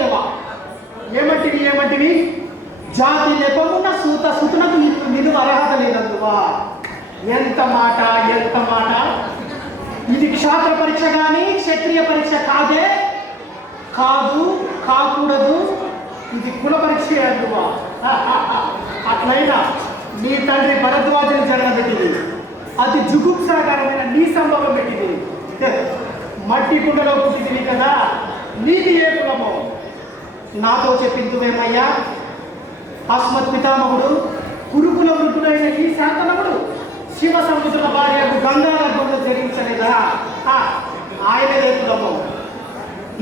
దేవా ఏమంటివి జాతి నెపమున్న సూత సుతునకు నిన్ను అర్హత లేదందువా. ఎంత మాట. ఇది క్షాత్ర పరీక్ష కానీ క్షత్రియ పరీక్ష కాకూడదు. ఇది కుల పరీక్ష అందువా. అట్లయినా నీ తండ్రి భరద్వాజుని జరగబెట్టింది, అతి జుగుప్సాకరమైన నీ సంభవం పెట్టింది. మట్టి కుండలో పుట్టింది కదా, నీది ఏ కులమో నాతో చెప్పిందువేమయ్యా. అస్మత్ పితామహుడు కురుకుల వృద్ధుడైన ఈ శాంతనముడు శివ సముద్ర భార్యకు గంగాధర్మంలో జరించలేదా, ఆయన ఏ కులమో.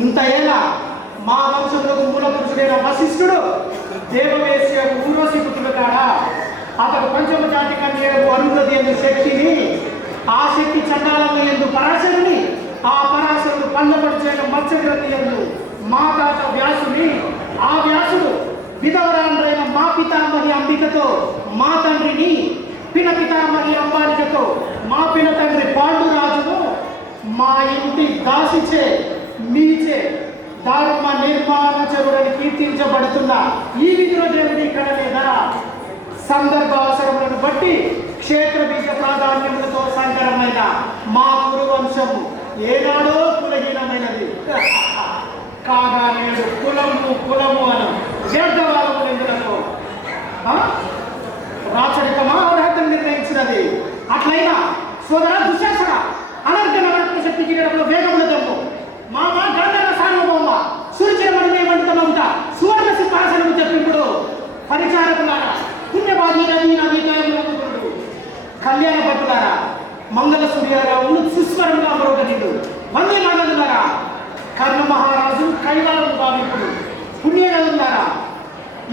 ఇంత ఏలా మా వంశంలో మూల పురుషుడైన వశిష్ఠుడు దేవవేశ్య ఊర్వశి పుత్రుడు కాడా. అతడు పంచమ జాతి కన్యకు అరుంధతి ఎందు శక్తిని, ఆ శక్తి చండాలంలో ఎందు పరాశరుని, ఆ పరాశరుడు పల్లపడి చేయడం మత్స్యగ్రతి ఎందు మా తాత వ్యాసుని, ఆ వ్యాసుడు విధవరాండ్రైన మా పితామహి అంబికతో మా తండ్రిని, పిన పితామహి అంబాలికతో మా పిన తండ్రి పాండురాజును మా ఇంటి దాసిచే నీచే ధర్మ నిర్మాణచరుడని కీర్తించబడుతున్న ఈ విదురదేవుని ఇక్కడ లేదా. సందర్భ అవసరములను బట్టి క్షేత్ర బీజ ప్రాధాన్యములతో సంకరమైన మా కురువంశము ఏనాడో కులహీనమైనది కాగా నేడు కులము అని వ్యర్థవాదము ఎందులకు రాచరికమా అర్హతను నిర్ణయించినది. అట్లయినా సోదర దుశ్శాసన అనర్గణ శక్తి కిరీటంలో వేగముల దమ్ము మామ గంధర్వ సార్వభౌమ సూర్యమణి వంటితమంతా సువర్ణ సింహాసనము చెప్పింపుడు పరిచారకులారా, పుణ్యవాది నదీతోయముడు కళ్యాణ భట్టులారా, మంగళ సూర్యారావు సుస్వరంగా మరొకటిడు వందే మానవులారా, కర్ణ మహారాజు కైవాలను భావింపుడు పుణ్యనదులారా,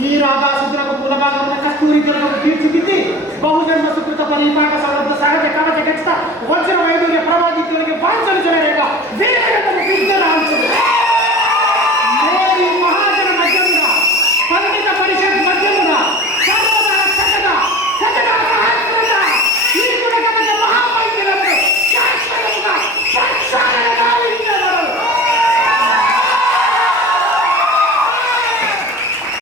ఈ రాగాశుద్ధులకు మూలభాగమున కస్తూరి జలము తీర్చిదిద్ది బహుజన్మ సుకృత పరిపాక సమర్థ సహజ